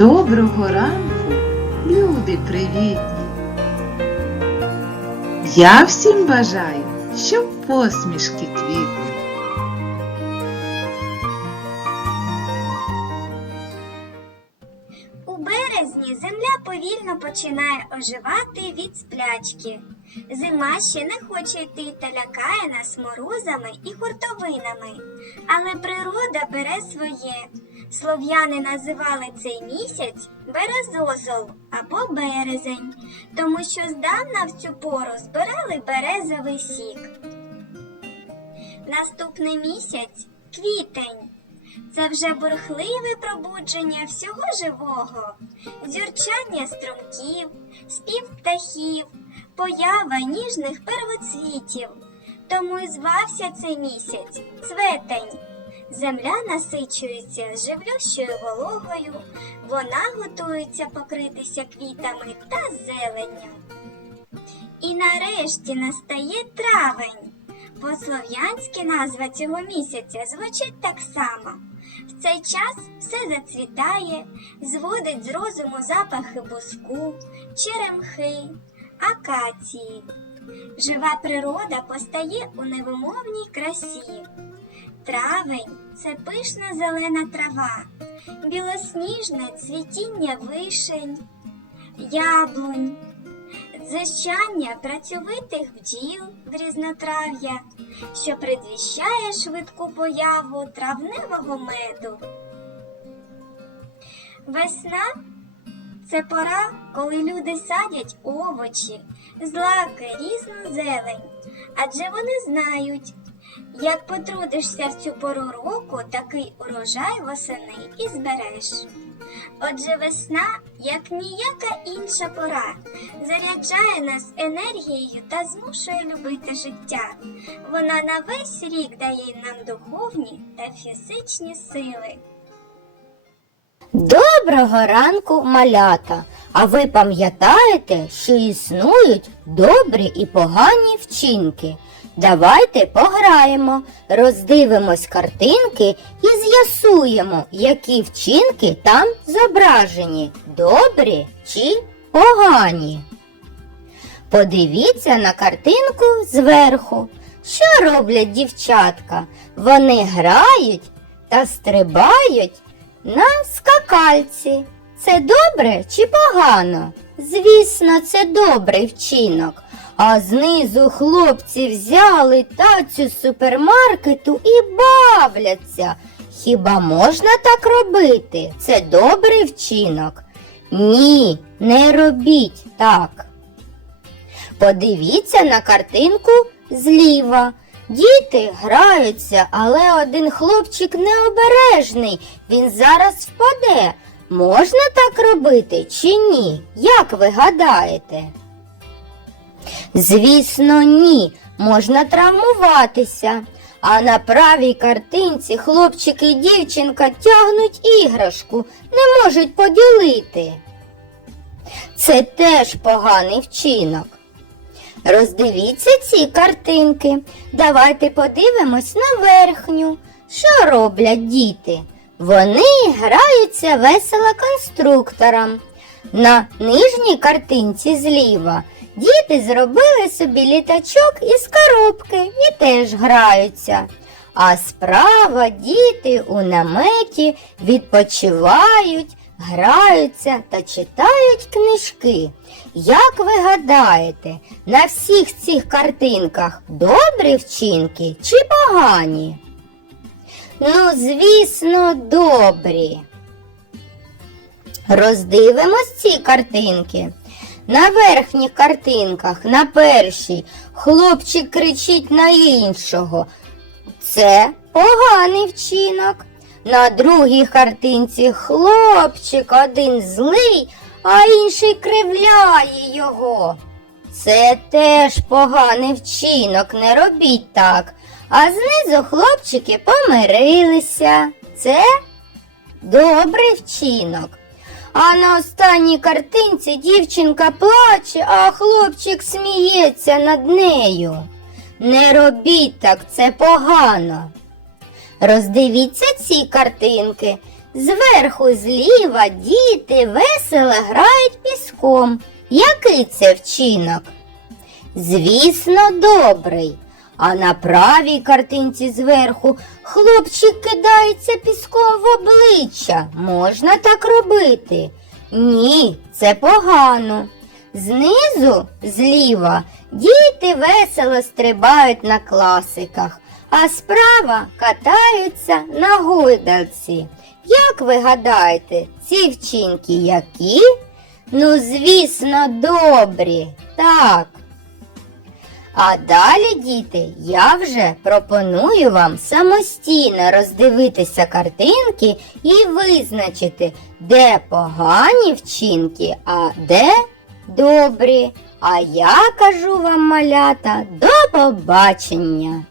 Доброго ранку, любі привітні. Я всім бажаю, щоб посмішки квітли. У березні земля повільно починає оживати від сплячки. Зима ще не хоче йти та лякає нас морозами і хуртовинами. Але природа бере своє. Слов'яни називали цей місяць березозол або березень, тому що здавна в цю пору збирали березовий сік. Наступний місяць квітень. Це вже бурхливе пробудження всього живого, зюрчання струмків, спів птахів, поява ніжних первоцвітів. Тому і звався цей місяць цветень. Земля насичується живлющою вологою, вона готується покритися квітами та зеленню. І нарешті настає травень. По-слов'янськи назва цього місяця звучить так само. В цей час все зацвітає, зводить з розуму запахи буску, черемхи, акації. Жива природа постає у невимовній красі. Травень це пишна зелена трава, білосніжне цвітіння вишень, яблунь, дзищання працьовитих бджіл різнотрав'я, що предвіщає швидку появу травневого меду. Весна це пора, коли люди садять овочі, злаки, різну зелень, адже вони знають, як потрудишся в цю пору року, такий урожай восени і збереш. Отже, весна, як ніяка інша пора, заряджає нас енергією та змушує любити життя. Вона на весь рік дає нам духовні та фізичні сили. Доброго ранку, малята! А ви пам'ятаєте, що існують добрі і погані вчинки? Давайте пограємо, роздивимось картинки і з'ясуємо, які вчинки там зображені добрі чи погані. Подивіться на картинку зверху. Що роблять дівчатка? Вони грають та стрибають на скакальці. Це добре чи погано? Звісно, це добрий вчинок. А знизу хлопці взяли тацю супермаркету і бавляться. Хіба можна так робити? Це добрий вчинок? Ні, не робіть так. Подивіться на картинку зліва. Діти граються, але один хлопчик необережний. Він зараз впаде. Можна так робити чи ні? Як ви гадаєте? Звісно, ні. Можна травмуватися. А на правій картинці хлопчик і дівчинка тягнуть іграшку, не можуть поділити. Це теж поганий вчинок. Роздивіться ці картинки. Давайте подивимось на верхню. Що роблять діти? Вони граються весело конструктором. На нижній картинці зліва діти зробили собі літачок із коробки і теж граються. А справа діти у наметі відпочивають, граються та читають книжки. Як ви гадаєте, на всіх цих картинках добрі вчинки чи погані? Ну, звісно, добрі. Роздивимось ці картинки. На верхніх картинках, на першій, хлопчик кричить на іншого. Це поганий вчинок. На другій картинці хлопчик один злий, а інший кривляє його. Це теж поганий вчинок, не робіть так. А знизу хлопчики помирилися. Це добрий вчинок. А на останній картинці дівчинка плаче, а хлопчик сміється над нею. Не робіть так, це погано. Роздивіться ці картинки. Зверху зліва діти весело грають піском. Який це вчинок? Звісно, добрий. А на правій картинці зверху хлопчик кидається піском в обличчя. Можна так робити? Ні, це погано. Знизу, зліва, діти весело стрибають на класиках, а справа катаються на гойдалці. Як ви гадаєте, ці вчинки які? Ну, звісно, добрі. Так. А далі, діти, я вже пропоную вам самостійно роздивитися картинки і визначити, де погані вчинки, а де добрі. А я кажу вам, малята, до побачення!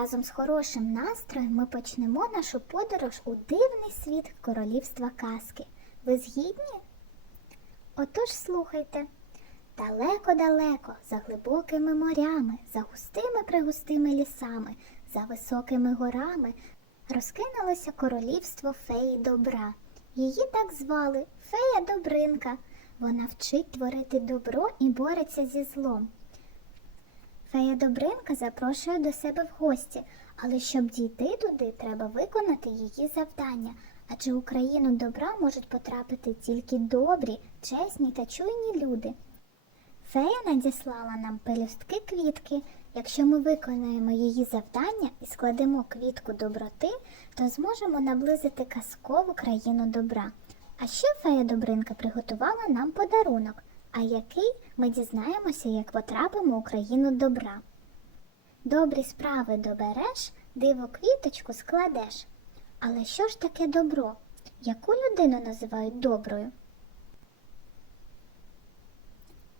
Разом з хорошим настроєм ми почнемо нашу подорож у дивний світ королівства казки. Ви згідні? Отож слухайте. Далеко-далеко, за глибокими морями, за густими пригустими лісами, за високими горами розкинулося королівство феї добра. Її так звали Фея Добринка. Вона вчить творити добро і бореться зі злом. Фея Добринка запрошує до себе в гості, але щоб дійти туди, треба виконати її завдання, адже у країну добра можуть потрапити тільки добрі, чесні та чуйні люди. Фея надіслала нам пелюстки квітки. Якщо ми виконаємо її завдання і складемо квітку доброти, то зможемо наблизити казкову країну добра. А ще фея Добринка приготувала нам подарунок, а який ми дізнаємося, як потрапимо у країну добра. Добрі справи добереш, диво квіточку складеш. Але що ж таке добро? Яку людину називають доброю?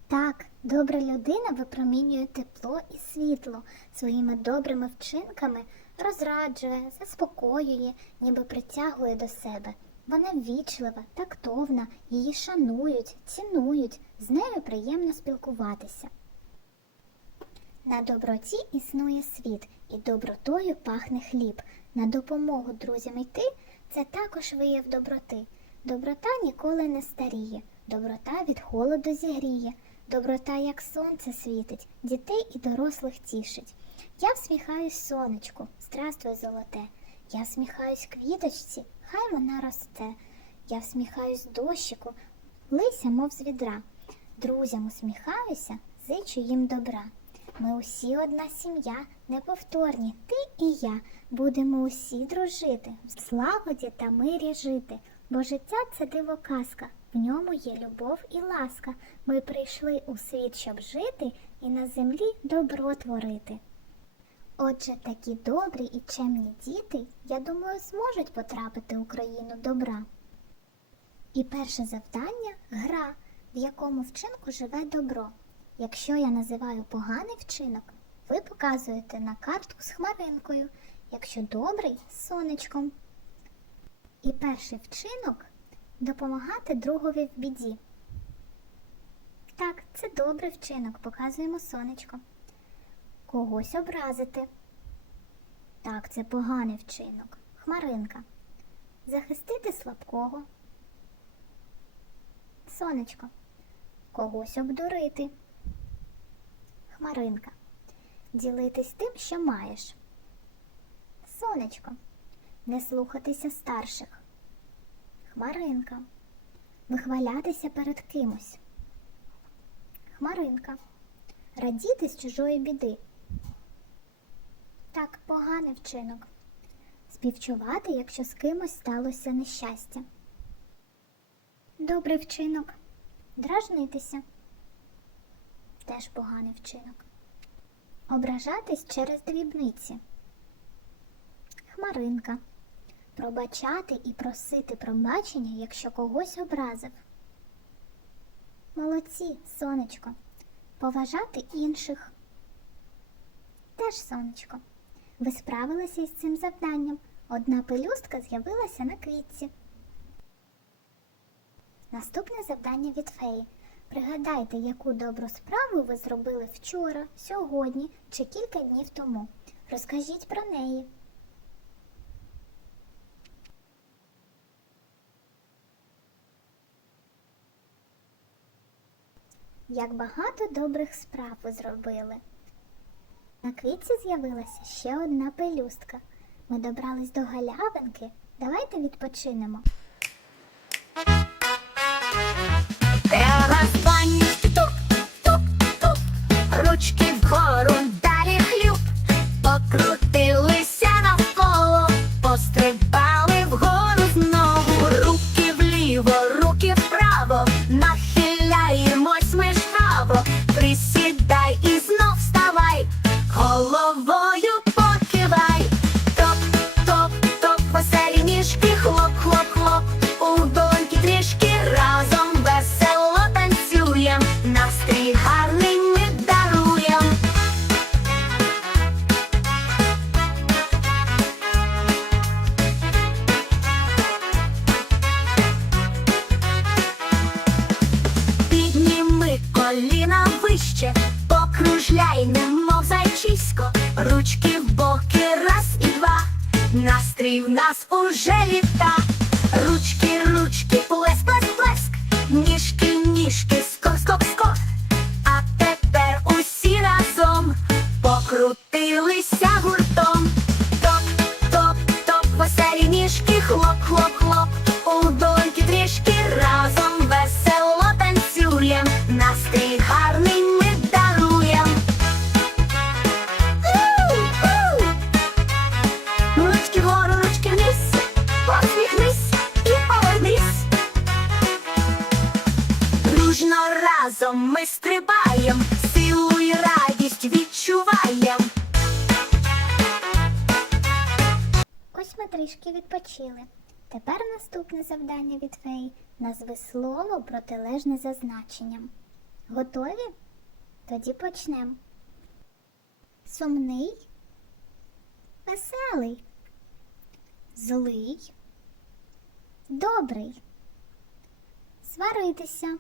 Так, добра людина випромінює тепло і світло своїми добрими вчинками, розраджує, заспокоює, ніби притягує до себе. Вона ввічлива, тактовна, її шанують, цінують, з нею приємно спілкуватися. На доброті існує світ, і добротою пахне хліб. На допомогу друзям йти це також вияв доброти. Доброта ніколи не старіє, доброта від холоду зігріє, доброта, як сонце світить, дітей і дорослих тішить. Я всміхаюсь сонечку, здравствуй, золоте. Я всміхаюсь квіточці, хай вона росте. Я всміхаюсь дощику, лися, мов з відра. Друзям усміхаюся, зичу їм добра. Ми усі одна сім'я, неповторні, ти і я. Будемо усі дружити, в злагоді та мирі жити. Бо життя це диво казка, в ньому є любов і ласка. Ми прийшли у світ, щоб жити, і на землі добро творити. Отже, такі добрі і чемні діти, я думаю, зможуть потрапити у країну добра. І перше завдання гра, в якому вчинку живе добро. Якщо я називаю поганий вчинок, ви показуєте на картку з хмаринкою, якщо добрий з сонечком. І перший вчинок допомагати другові в біді. Так, це добрий вчинок, показуємо сонечко. Когось образити. Так, це поганий вчинок. Хмаринка. Захистити слабкого. Сонечко. Когось обдурити. Хмаринка. Ділитись тим, що маєш. Сонечко. Не слухатися старших. Хмаринка. Вихвалятися перед кимось. Хмаринка. Радіти з чужої біди. Так, поганий вчинок. Співчувати, якщо з кимось сталося нещастя. Добрий вчинок. Дражнитися. Теж поганий вчинок. Ображатись через дрібниці. Хмаринка. Пробачати і просити пробачення, якщо когось образив. Молодці, сонечко. Поважати інших. Теж сонечко. Ви справилися із цим завданням. Одна пелюстка з'явилася на квітці. Наступне завдання від феї. Пригадайте, яку добру справу ви зробили вчора, сьогодні чи кілька днів тому. Розкажіть про неї. Як багато добрих справ ви зробили. На квітці з'явилася ще одна пелюстка. Ми добрались до галявинки. Давайте відпочинемо. швидше, покружляй, немов зайчисько, ручки в боки раз і два, настрій в нас уже літа. Разом ми стрибаєм, силу і радість відчуваєм. Ось ми трішки відпочили. Тепер наступне завдання від феї назви слово протилежне за значенням. Готові? Тоді почнемо. Сумний, веселий, злий, добрий, сваритися,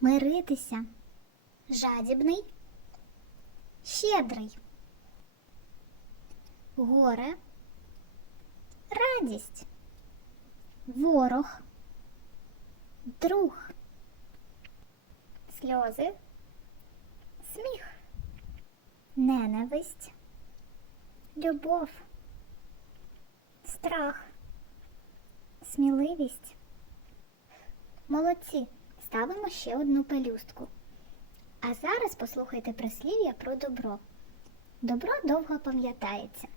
миритися, жадібний, щедрий, горе. Радість, ворог, друг, сльози, сміх, ненависть, любов, страх, сміливість. Молодці, ставимо ще одну пелюстку. А зараз послухайте прислів'я про добро. Добро довго пам'ятається.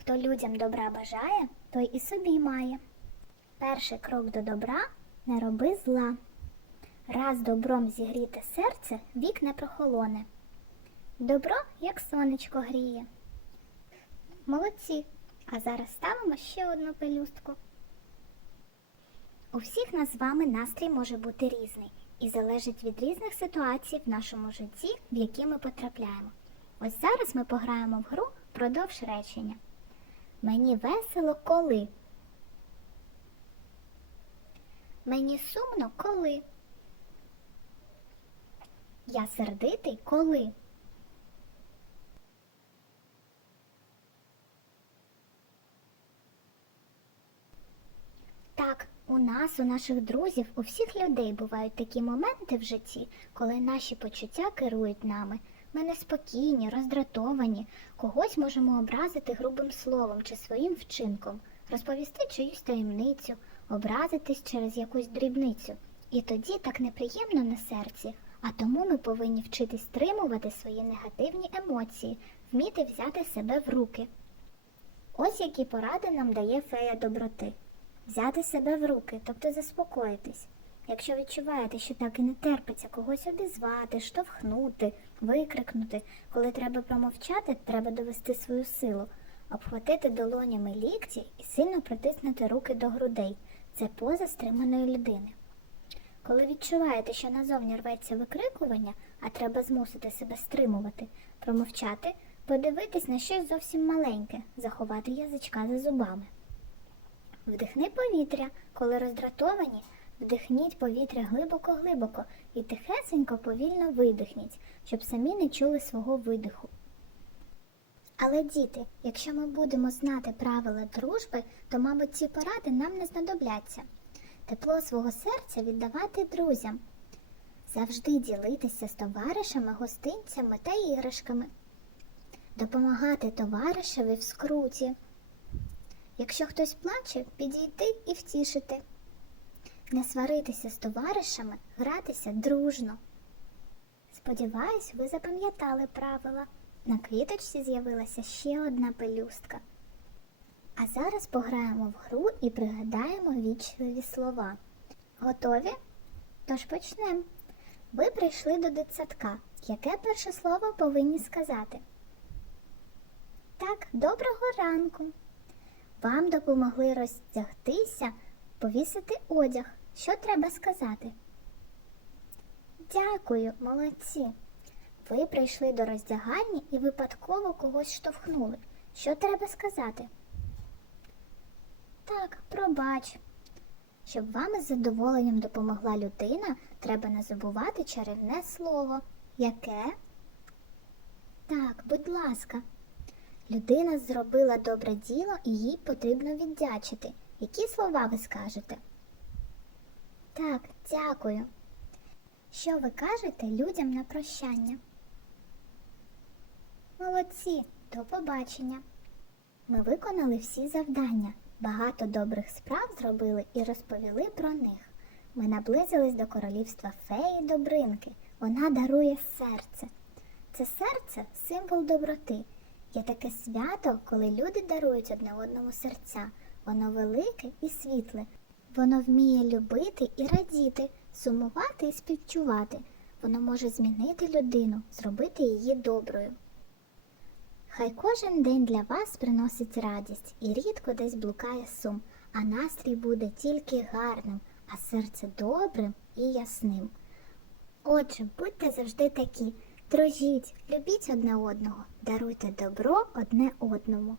Хто людям добра бажає, той і собі має. Перший крок до добра не роби зла. Раз добром зігріте серце, вік не прохолоне. Добро, як сонечко гріє. Молодці. А зараз ставимо ще одну пелюстку. У всіх нас з вами настрій може бути різний і залежить від різних ситуацій в нашому житті, в які ми потрапляємо. Ось зараз ми пограємо в гру продовж речення. Мені весело коли. Мені сумно коли. Я сердитий коли. Так, у нас, у наших друзів, у всіх людей бувають такі моменти в житті, коли наші почуття керують нами. Ми неспокійні, роздратовані, когось можемо образити грубим словом чи своїм вчинком, розповісти чиюсь таємницю, образитись через якусь дрібницю. І тоді так неприємно на серці, а тому ми повинні вчитись стримувати свої негативні емоції, вміти взяти себе в руки. Ось які поради нам дає фея доброти. Взяти себе в руки, тобто заспокоїтись. Якщо відчуваєте, що так і не терпиться когось обізвати, штовхнути, викрикнути, коли треба промовчати, треба довести свою силу, обхватити долонями лікті і сильно притиснути руки до грудей. Це поза стриманої людини. Коли відчуваєте, що назовні рветься викрикування, а треба змусити себе стримувати, промовчати, подивитись на щось зовсім маленьке, заховати язичка за зубами. Вдихни повітря, коли роздратовані, вдихніть повітря глибоко-глибоко і тихесенько повільно видихніть, щоб самі не чули свого видиху. Але діти, якщо ми будемо знати правила дружби, то, мабуть, ці поради нам не знадобляться. Тепло свого серця віддавати друзям, завжди ділитися з товаришами, гостинцями та іграшками, допомагати товаришеві в скруті. Якщо хтось плаче, підійти і втішити. Не сваритися з товаришами, гратися дружно. Сподіваюсь, ви запам'ятали правила. На квіточці з'явилася ще одна пелюстка. А зараз пограємо в гру і пригадаємо вічливі слова. Готові? Тож почнемо. Ви прийшли до дитсадка. Яке перше слово повинні сказати? Так, доброго ранку. Вам допомогли роздягтися, повісити одяг. Що треба сказати? Дякую, молодці. Ви прийшли до роздягальні і випадково когось штовхнули. Що треба сказати? Так, пробач. Щоб вам із задоволенням допомогла людина, треба не забувати чарівне слово. Яке? Так, будь ласка. Людина зробила добре діло і їй потрібно віддячити. Які слова ви скажете? Так, дякую. Що ви кажете людям на прощання? Молодці, до побачення. Ми виконали всі завдання, багато добрих справ зробили і розповіли про них. Ми наблизились до королівства феї Добринки. Вона дарує серце. Це серце символ доброти. Є таке свято, коли люди дарують одне одному серця. Воно велике і світле. Воно вміє любити і радіти, сумувати і співчувати. Воно може змінити людину, зробити її доброю. Хай кожен день для вас приносить радість і рідко десь блукає сум, а настрій буде тільки гарним, а серце добрим і ясним. Отже, будьте завжди такі, дружіть, любіть одне одного, даруйте добро одне одному.